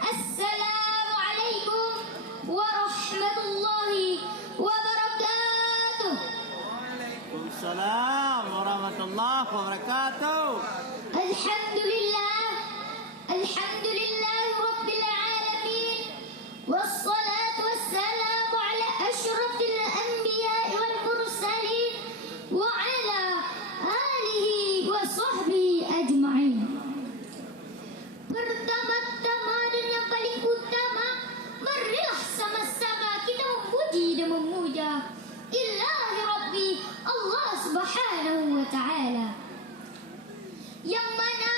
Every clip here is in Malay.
Assalamualaikum warahmatullahi wabarakatuh. Waalaikumsalam warahmatullahi wabarakatuh. Alhamdulillah, alhamdulillah rabbil alamin. Wassalatu wassalamu ala asyrafil anbiya'i wal mursalin wa ala alihi wa sahbihi ajma'in. Pertama-tama dan yang paling utama, marilah sama-sama kita memuji dan memuja Ilahi Rabbi Allah Subhanahu wa ta'ala, yang mana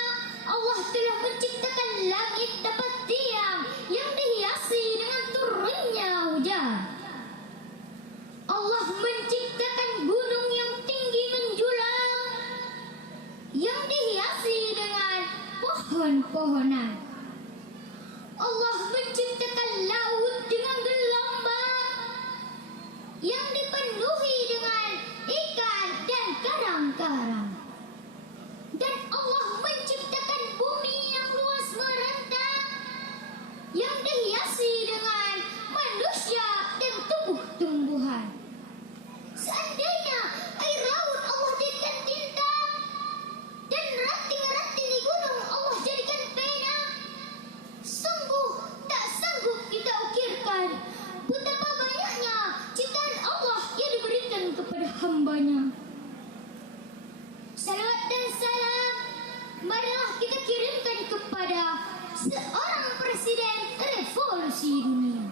Allah telah menciptakan langit dapat tiang yang dihiasi dengan turunnya hujan. Allah menciptakan gunung yang tinggi menjulang yang dihiasi dengan pohon-pohonan. Allah menciptakan laut dengan gelombang yang dipenuhi dengan ikan dan karang-karang. Dan Allah menciptakan bumi yang luas merentang yang dihiasi dengan manusia dan tumbuh-tumbuhan. Seandainya air laut Allah jadikan tinta dan ranting-ranting di gunung Allah jadikan pena, sungguh tak sanggup kita ukirkan betapa banyaknya ciptaan Allah yang diberikan kepada hambanya. Salawat dan salam marilah kita kirimkan kepada seorang presiden revolusi dunia,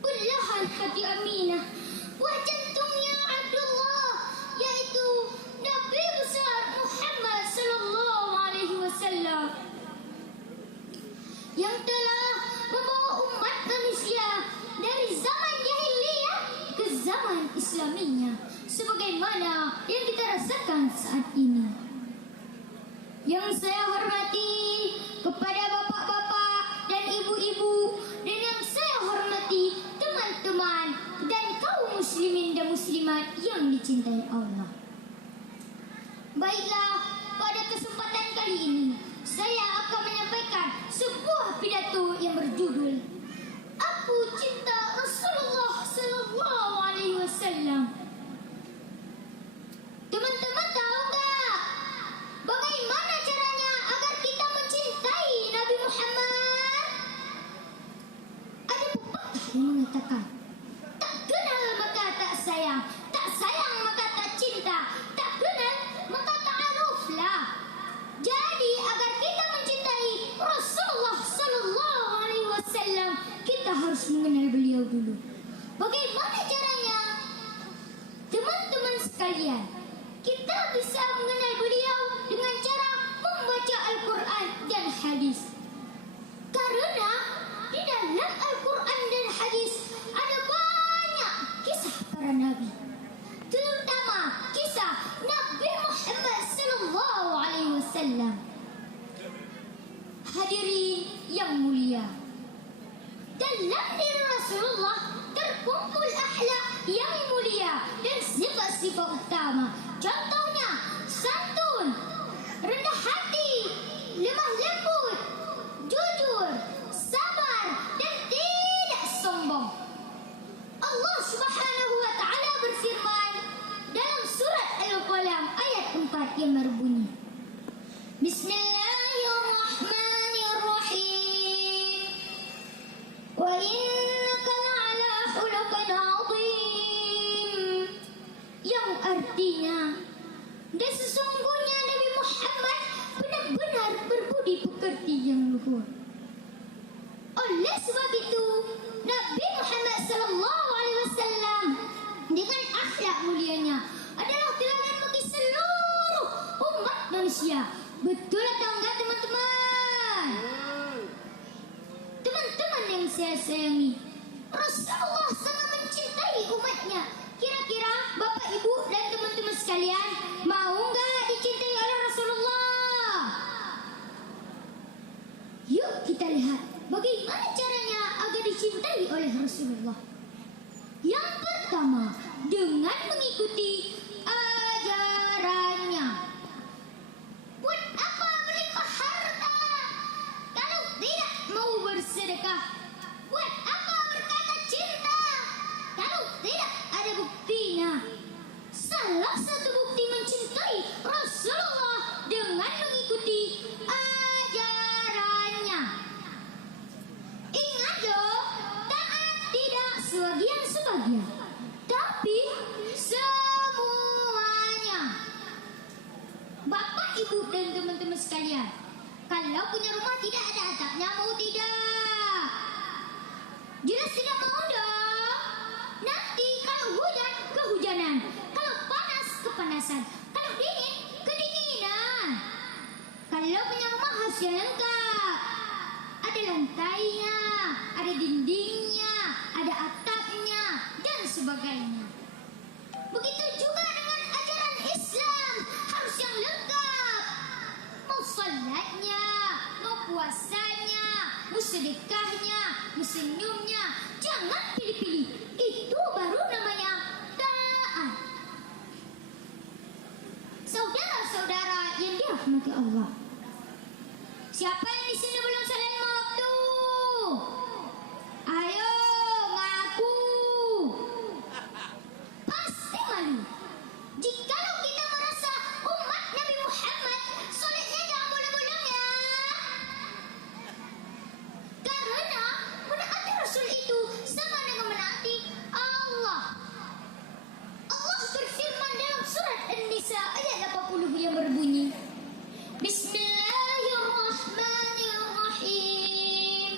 belahan hati Aminah, buah jantungnya Abdullah, yaitu Nabi besar Muhammad sallallahu alaihi wasallam, yang telah membawa umat manusia dari zaman jahiliyah ke zaman Islamiyah sebagaimana yang kita rasakan saat ini. Yang saya hormati kepada bapak-bapak dan ibu-ibu, dan yang saya hormati teman-teman dan kaum muslimin dan muslimat yang dicintai Allah. Baiklah, pada kesempatan kali ini saya akan menyampaikan sebuah pidato yang berjudul Aku Cinta Rasulullah sallallahu alaihi wasallam. Teman-teman tahu enggak bagaimana caranya agar kita mencintai Nabi Muhammad? Ada pepatah yang mengatakan, tak kenal maka tak sayang, tak sayang maka tak cinta, tak kenal maka ta'aruflah. Jadi agar kita mencintai Rasulullah sallallahu alaihi wasallam, kita harus mengenal beliau dulu. Bagaimana caranya? Teman-teman sekalian, kita bisa mengenal beliau dengan cara membaca Al-Quran dan hadis. Karena di dalam Al-Quran dan hadis ada banyak kisah para nabi, terutama kisah Nabi Muhammad sallallahu alaihi wasallam. Hadirin yang mulia, dalam diri Rasulullah terkumpul akhlak yang mulia dan sifat-sifat utama. Contohnya santun, rendah hati, lemah lembut, jujur, sabar dan tidak sombong. Allah Subhanahu wa taala berfirman dalam surat Al-Qalam ayat 4 yang berbunyi, Bismillahirrahmanirrahim. Wa innaka la'ala khuluqin 'azim. Yang artinya, dan sesungguhnya Nabi Muhammad benar-benar berbudi pekerti yang luhur. Oleh sebab itu, Nabi Muhammad sallallahu alaihi wasallam dengan akhlak mulianya adalah teladan bagi seluruh umat manusia. Betul atau enggak teman-teman? Teman-teman yang saya sayangi, Rasulullah sangat mencintai umatnya. Kira-kira Bapak, Ibu dan teman-teman sekalian mau enggak dicintai oleh Rasulullah? Yuk kita lihat bagaimana caranya agar dicintai oleh Rasulullah. Yang pertama, dengan mengikuti ajarannya. Buat apa berlimpah harta kalau sedekah. Buat apa berkata cinta kalau tidak ada buktinya? Salah satu bukti mencintai Rasulullah dengan mengikuti ajarannya. Ingat loh, taat tidak sebagian-sebagian, tapi semuanya. Bapak, ibu, dan teman-teman sekalian, kalau punya rumah tidak ada atapnya, mau tidak? Jelas tidak mau dong. Nanti kalau hujan, kehujanan. Kalau panas, kepanasan. Kalau dingin, kedinginan. Kalau punya rumah harus yang lengkap. Ada lantainya, ada dindingnya, ada atapnya, dan sebagainya. Begitu juga dengan ajaran Islam, harus yang lengkap. Mau salatnya, mau puasanya, mau sedekahnya, mau senyumnya, jangan pilih-pilih. Itu baru namanya taat. Saudara-saudara yang dirahmati Allah, siapa yang di sini belum saling maaf tuh? Ayo ngaku. Pasti malu. Jikalau kita merasa umat Nabi Muhammad solehnya jangan bolong-bolong ya. Karena menaati Rasul itu sama dengan menaati Allah. Allah berfirman dalam surat An-Nisa ayat 80 yang berbunyi, Bismillahirrahmanirrahim.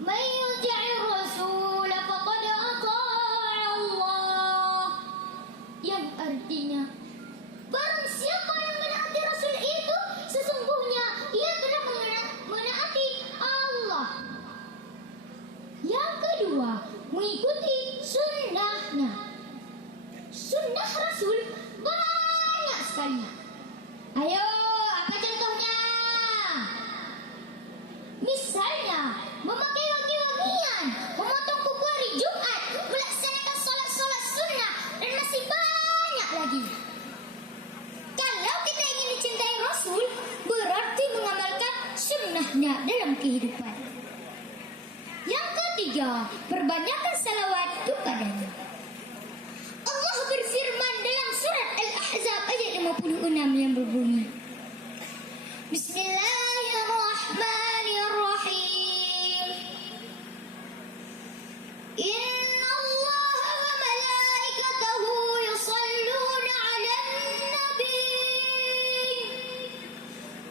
Man yuti'ir rasul faqad ata'a Allah. Yang artinya, barang siapa yang menaati Rasul itu, sesungguhnya ia telah menaati Allah. Yang kedua, mengikuti sunnahnya. Sunnah Rasul banyak sekali. Ayo, apa contohnya? Misalnya, memakai wangi-wangian, memotong kuku hari Jumat, melaksanakan solat-solat sunnah, dan masih banyak lagi. Kalau kita ingin dicintai Rasul, berarti mengamalkan sunnahnya dalam kehidupan. Yang ketiga, perbanyakkan salawat kepadanya. Allah berfirman dalam surat Al-Ahzab ayat 56 yang berbunyi, Bismillahirrahmanirrahim. Inna Allah wa malaikatahu yusalluna 'alan nabi.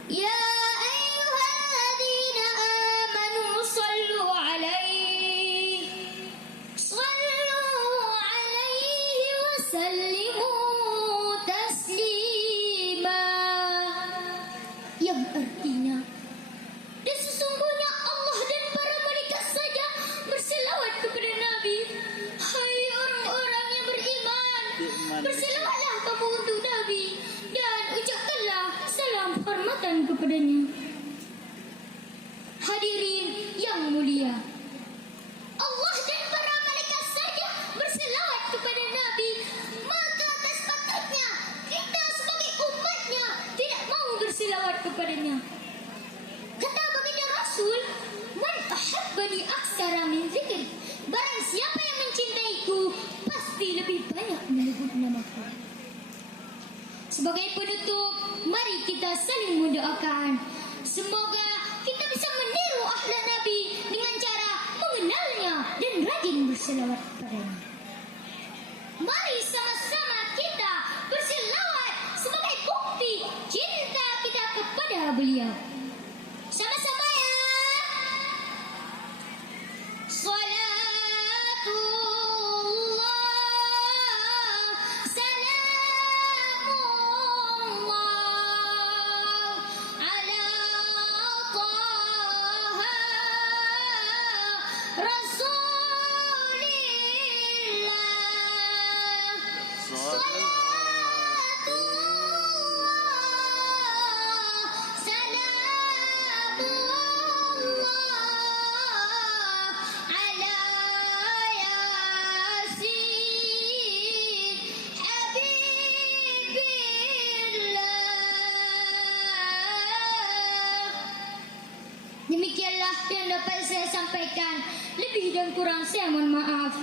Ya ayyuhalladzina amanu sallu 'alaihi wa sallimu taslima. Yang artinya, dan sesungguhnya Allah dan para malaikat saja berselawat kepada Nabi. Hai orang-orang yang beriman, berselawatlah kamu untuk Nabi dan ucapkanlah salam hormatan kepadanya. Hadirin yang mulia, Allah dan para malaikat saja berselawat kepada Nabi, maka tak sepatutnya kita sebagai umatnya tidak mau berselawat kepadanya. Kata baginda Rasul, Man ahabbani aksara min zikri. Barang siapa yang mencintaiku, pasti lebih banyak menyebut namaku. Sebagai penutup, mari kita saling mendoakan. Semoga kita bisa meniru akhlak Nabi dengan cara mengenalnya dan rajin berselawat kepadanya. Mari sama-sama kita berselawat sebagai bukti cinta kita kepada beliau. Sama-sama ya. Salatullah, salamullah ala Taha Rasulillah. Salatullah, salamullah ala Yasin Habibillah. Demikianlah yang dapat saya sampaikan. Lebih dan kurang saya mohon maaf.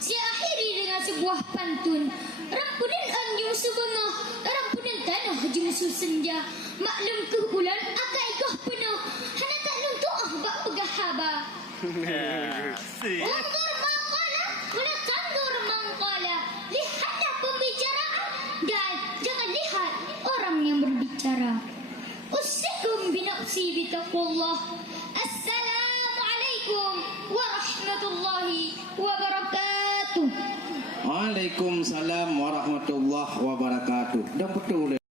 Saya akhiri dengan sebuah pantun. Rampunan anjung subengah, rampunan tanah hajung senja. Maklum ke bulan agak igah penuh. Hana tak luntuah bak pegahaba. Undur mangkala, kena tandur mangkala. Lihatlah pembicaraan dan jangan lihat orang yang berbicara. Usikum binafsi bitaqullah. Assalamualaikum warahmatullahi wabarakatuh. Waalaikumsalam warahmatullahi wabarakatuh. Dan betul